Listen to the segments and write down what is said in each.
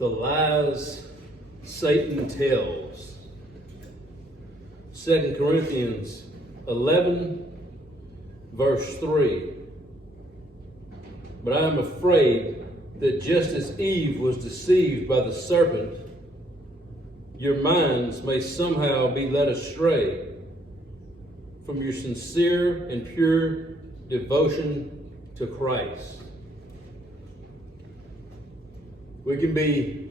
The lies Satan tells. 2 Corinthians 11, verse 3. But I am afraid that just as Eve was deceived by the serpent, your minds may somehow be led astray from your sincere and pure devotion to Christ. We can be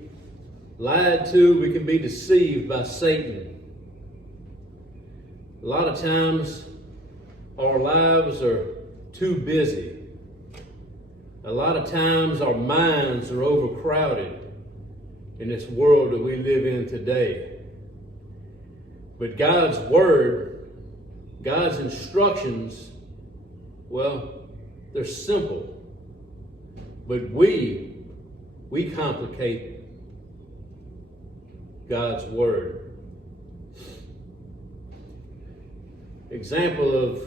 lied to, we can be deceived by Satan. A lot of times our lives are too busy. A lot of times our minds are overcrowded in this world that we live in today. But God's word, God's instructions, well, they're simple. But we complicate God's word. Example of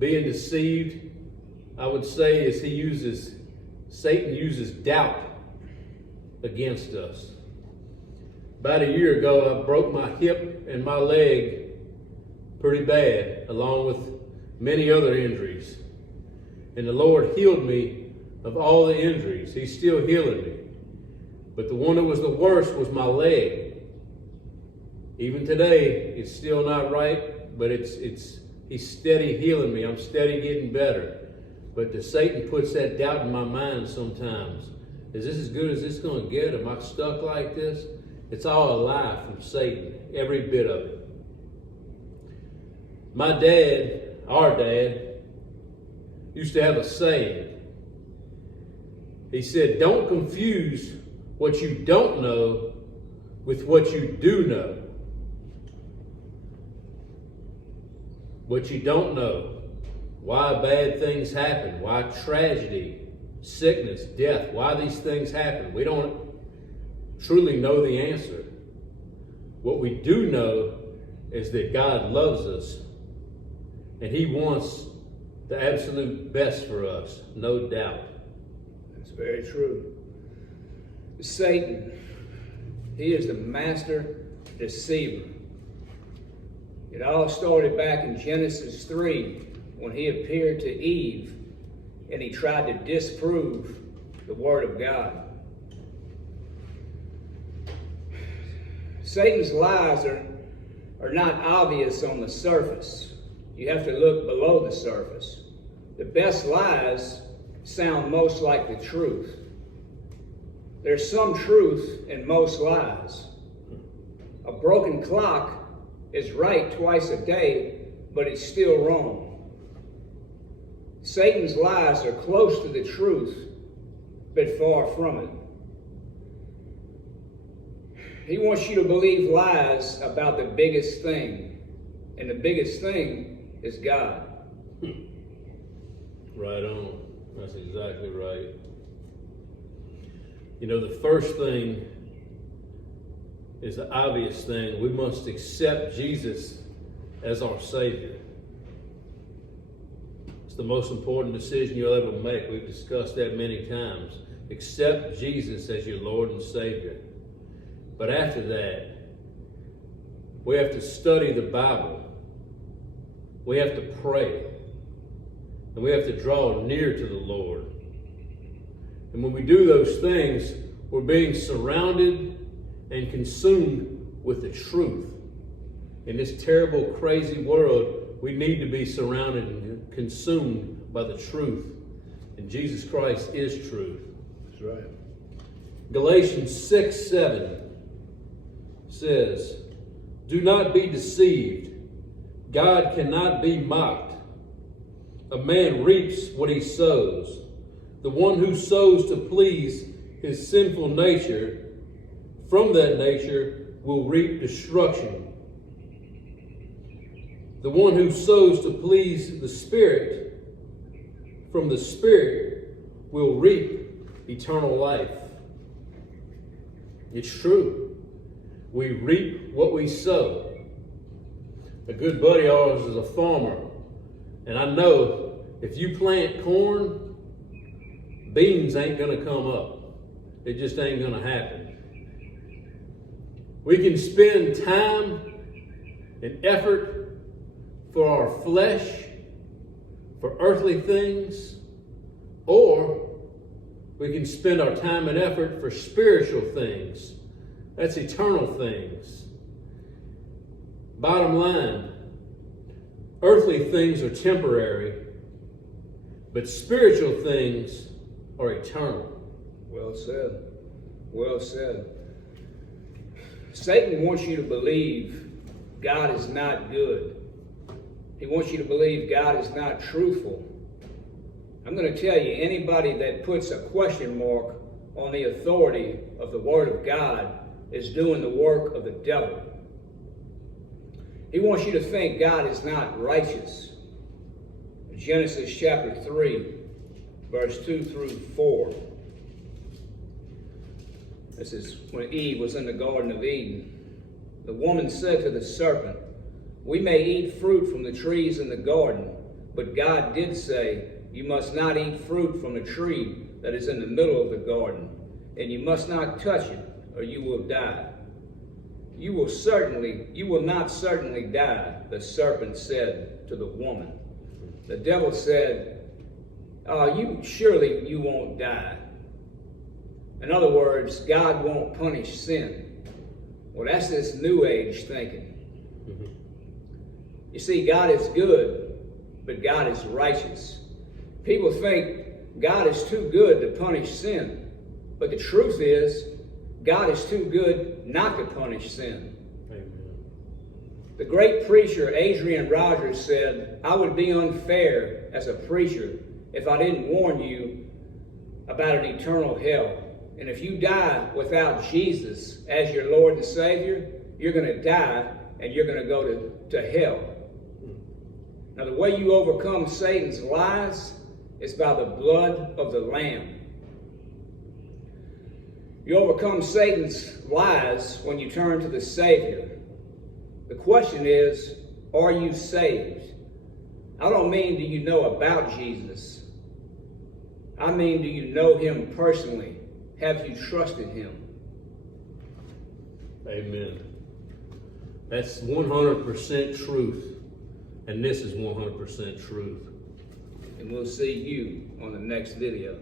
being deceived, I would say, is Satan uses doubt against us. About a year ago, I broke my hip and my leg pretty bad, along with many other injuries. And the Lord healed me of all the injuries. He's still healing me. But the one that was the worst was my leg. Even today, it's still not right, but He's steady healing me. I'm steady getting better. But the Satan puts that doubt in my mind sometimes. Is this as good as it's going to get? Am I stuck like this? It's all a lie from Satan, every bit of it. My dad, our dad, used to have a saying. He said, don't confuse what you don't know with what you do know. What you don't know. Why bad things happen. Why tragedy, sickness, death. Why these things happen. We don't truly know the answer. What we do know is that God loves us. And He wants the absolute best for us. No doubt. That's very true. Satan, he is the master deceiver. It all started back in Genesis 3 when he appeared to Eve and he tried to disprove the Word of God. Satan's lies are not obvious on the surface. You have to look below the surface. The best lies sound most like the truth. There's some truth in most lies. A broken clock is right twice a day, but it's still wrong. Satan's lies are close to the truth, but far from it. He wants you to believe lies about the biggest thing, and the biggest thing is God. Right on. That's exactly right. You know, the first thing is the obvious thing. We must accept Jesus as our Savior. It's the most important decision you'll ever make. We've discussed that many times. Accept Jesus as your Lord and Savior. But after that, we have to study the Bible. We have to pray. And we have to draw near to the Lord. And when we do those things, we're being surrounded and consumed with the truth. In this terrible, crazy world, we need to be surrounded and consumed by the truth. And Jesus Christ is truth. That's right. Galatians 6:7 says, do not be deceived. God cannot be mocked. A man reaps what he sows. The one who sows to please his sinful nature, from that nature will reap destruction. The one who sows to please the Spirit, from the Spirit will reap eternal life. It's true. We reap what we sow. A good buddy of ours is a farmer. And I know if you plant corn, beans ain't going to come up. It just ain't going to happen. We can spend time and effort for our flesh, for earthly things, or we can spend our time and effort for spiritual things. That's eternal things. Bottom line, earthly things are temporary, but spiritual things are eternal. Well said. Well said. Satan wants you to believe God is not good. He wants you to believe God is not truthful. I'm going to tell you, anybody that puts a question mark on the authority of the Word of God is doing the work of the devil. He wants you to think God is not righteous. Genesis chapter 3, verse 2 through 4. This is when Eve was in the Garden of Eden. The woman said to the serpent, "We may eat fruit from the trees in the garden, but God did say, you must not eat fruit from the tree that is in the middle of the garden, and you must not touch it, or you will die." You will not certainly die, the serpent said to the woman. The devil said, surely you won't die. In other words, God won't punish sin. Well, that's this New Age thinking. You see, God is good, but God is righteous. People think God is too good to punish sin. But the truth is, God is too good not to punish sin. Amen. The great preacher Adrian Rogers said, "I would be unfair as a preacher if I didn't warn you about an eternal hell. And if you die without Jesus as your Lord and Savior, you're going to die and you're going to go to hell." Now, the way you overcome Satan's lies is by the blood of the Lamb. You overcome Satan's lies when you turn to the Savior. The question is, are you saved? I don't mean do you know about Jesus. I mean, do you know him personally? Have you trusted him? Amen. That's 100% truth. And this is 100% truth. And we'll see you on the next video.